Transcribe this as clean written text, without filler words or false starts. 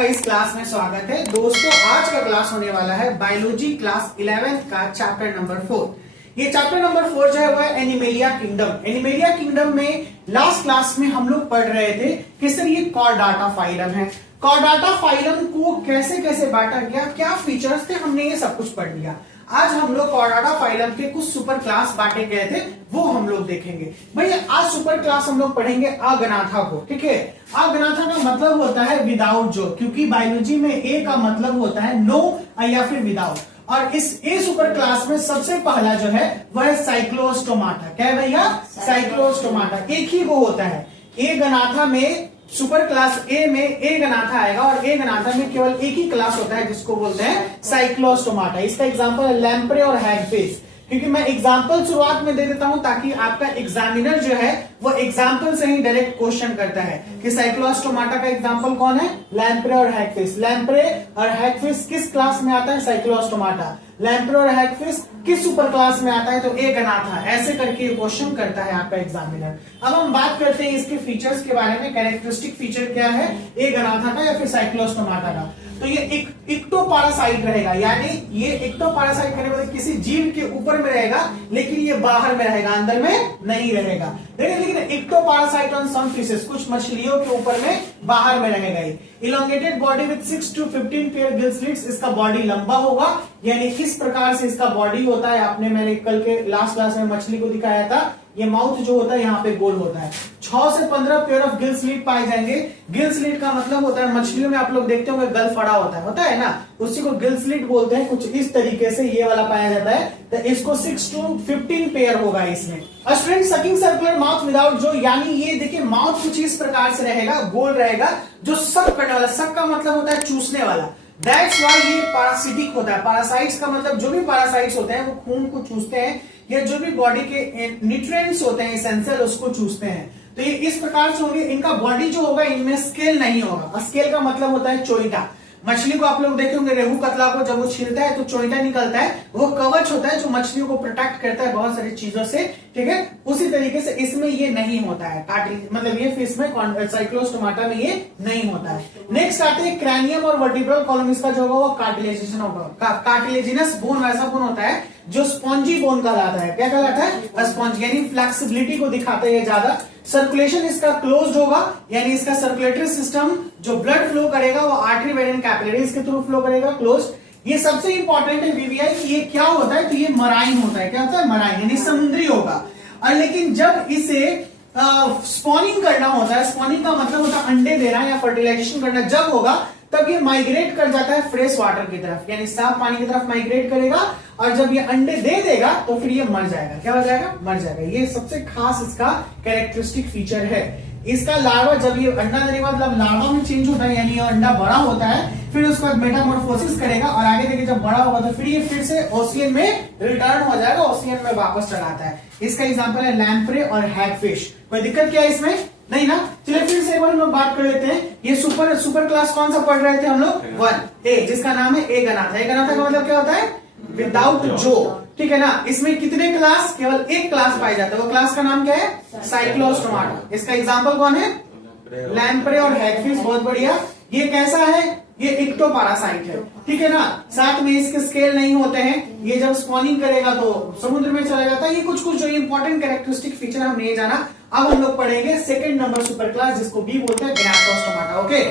आपका इस क्लास में स्वागत है। दोस्तों आज का क्लास होने वाला है बायोलॉजी क्लास 11th का चैप्टर नंबर 4। ये चैप्टर नंबर 4 जो है वो है एनिमेलिया किंगडम। एनिमेलिया किंगडम में लास्ट क्लास में हम लोग पढ़ रहे थे कि सर ये कॉर्डाटा फाइलम है। कॉर्डाटा फाइलम को कैसे कैसे बांटा गया, क्या फीचर्स थे, हमने ये सब कुछ पढ़ लिया। आज हम लोग कॉर्डाटा फाइलम के कुछ सुपर क्लास बांटे गए थे, वो हम लोग देखेंगे। भैया आज सुपर क्लास हम लोग पढ़ेंगे अगनाथा को, ठीक है। अगनाथा का मतलब होता है विदाउट जो, क्योंकि बायोलॉजी में ए का मतलब होता है नो या फिर विदाउट। और इस ए सुपर क्लास में सबसे पहला जो है वह है साइक्लोस्टोमाटा। क्या है भैया? साइक्लोस्टोमाटा। एक ही वो होता है ए गनाथा में, सुपर क्लास ए में ए गनाथा आएगा और ए गनाथा में केवल एक ही क्लास होता है जिसको बोलते हैं साइक्लोस्टोमाटा। इसका एग्जांपल है लैम्प्रे और हैगफिश। क्योंकि मैं एग्जांपल शुरुआत में दे देता हूं ताकि आपका एग्जामिनर जो है वो एग्जांपल से ही डायरेक्ट क्वेश्चन करता है कि साइक्लोस्टोमाटा का एग्जांपल कौन है? लैम्प्रे और हैगफिश। लैम्प्रे और हैगफिश किस क्लास में आता है? साइक्लोस्टोमाटा। लैम्प्रे और हैगफिश किस सुपर क्लास में आता है? तो ए गनाथा। ऐसे करके क्वेश्चन करता है आपका एग्जामिनर। अब हम बात करते हैं इसके फीचर्स के बारे में। कैरेक्टरिस्टिक फीचर क्या है ए गनाथा का या फिर साइक्लोस्टोमाटा का? तो ये इक्टोपारासाइट रहेगा, यानी ये इक्टोपारासाइट करने वाले किसी जीव के ऊपर में रहेगा लेकिन ये बाहर में रहेगा, अंदर में नहीं रहेगा। लेकिन इक्टोपारासाइट ऑन सम फिशेस, कुछ मछलियों के ऊपर में बाहर में रहेगा। Elongated body with 6 to 15 pair gill slits, इसका बॉडी लंबा होगा। यानी किस प्रकार से इसका बॉडी होता है, आपने मैंने कल के लास्ट क्लास में मछली को दिखाया था। ये माउथ जो होता है यहाँ पे गोल होता है। 6 से 15 पेयर ऑफ गिल स्लिट पाए जाएंगे। गिल स्लिट का मतलब होता है, मछलियों में आप लोग देखते होंगे गल फड़ा होता है ना, उसी को गिल स्लिट बोलते हैं। कुछ इस तरीके से ये वाला पाया जाता है। तो इसको 6 to 15 पेयर होगा इसमें। Student sucking circular mouth without जो, यानी ये देखिए माउथ कुछ इस प्रकार से रहेगा, गोल रहेगा, जो सक करने वाला। सक का मतलब होता है चूसने वाला। दैट्स व्हाई ये पैरासिटिक होता है। पैरासाइट्स का मतलब जो भी पैरासाइट्स होते हैं वो खून को चूसते हैं या जो भी बॉडी के न्यूट्रिएंट्स होते हैं एसेंशियल, उसको चूसते हैं। तो ये इस प्रकार से होंगे। इनका बॉडी जो होगा इनमें स्केल नहीं होगा। स्केल का मतलब होता है चोइटा। मछली को आप लोग देखे होंगे, रेहू कतला को जब वो छीलता है तो चोइटा निकलता है, वो कवच होता है जो मछलियों को प्रोटेक्ट करता है बहुत सारी चीजों से, ठीक है। उसी तरीके से इसमें ये नहीं होता है, मतलब ये फिश में साइक्लोस्टोमाटा में ये नहीं होता है। नेक्स्ट आते हैं क्रैनियम और वर्टिब्रल कॉलम। इसका जो होगा वो कार्टिलेजिनेस होगा। कार्टिलेजिनस बोन वैसा बोन होता है जो स्पॉन्जी बोन कहलाता है। क्या कहलाता है? स्पॉन्ज, यानी फ्लेक्सिबिलिटी को दिखाता है ये ज्यादा। सर्कुलेशन इसका क्लोज्ड होगा, यानी इसका सर्कुलेटरी सिस्टम जो ब्लड फ्लो करेगा वो आर्टरी वेन एंड कैपिलरीज के थ्रू फ्लो करेगा, क्लोज। ये सबसे इंपॉर्टेंट है वीवीआई कि ये क्या होता है, तो ये मराइन होता है। क्या होता है? मराइन, यानी समुद्री होगा। और लेकिन जब इसे स्पॉनिंग करना होता है, स्पॉनिंग का मतलब होता है अंडे देना या फर्टिलाइजेशन करना, जब होगा तब ये माइग्रेट कर जाता है फ्रेश वाटर की तरफ, यानी साफ पानी की तरफ माइग्रेट करेगा। और जब ये अंडे दे देगा तो फिर ये मर जाएगा। क्या हो जाएगा? मर जाएगा। ये सबसे खास इसका कैरेक्टरिस्टिक फीचर है। इसका लार्वा जब ये अंडा देने के बाद लार्वा में चेंज होता है, यानी ये अंडा बड़ा होता है, फिर उसके बाद मेटामॉर्फोसिस करेगा और आगे देखिए जब बड़ा होगा तो फिर ये फिर से ओशियन में रिटर्न हो जाएगा, ओशियन में वापस चला आता है। इसका एग्जांपल है लैम्प्रे और हैगफिश। कोई दिक्कत क्या है इसमें? नहीं ना। चलिए फिर से एक बार हम लोग बात कर लेते हैं। ये सुपर क्लास कौन सा पढ़ रहे थे हम लोग? 1A, जिसका नाम है ए गनाथा। ए गनाथा का मतलब क्या होता है? विदाउट जो, ठीक है ना। इसमें कितने क्लास? केवल एक क्लास पाई जाता है। वो क्लास का नाम क्या है? साइक्लोस्टोमाटा। इसका एग्जांपल कौन है? लैम्प्रे और हैगफिश। बहुत बढ़िया। ये कैसा है? ये इक्टोपारासाइट है, ठीक है ना। साथ में इसके स्केल नहीं होते हैं। ये जब स्पॉनिंग करेगा तो समुद्र में चला जाता है। ये कुछ जो इंपॉर्टेंट कैरेक्टरिस्टिक फीचर हमने ये जाना। अब हम लोग पढ़ेंगे सेकंड नंबर सुपर क्लास जिसको बी बोलते हैं गैनाथोस्टोमाटा। ओके।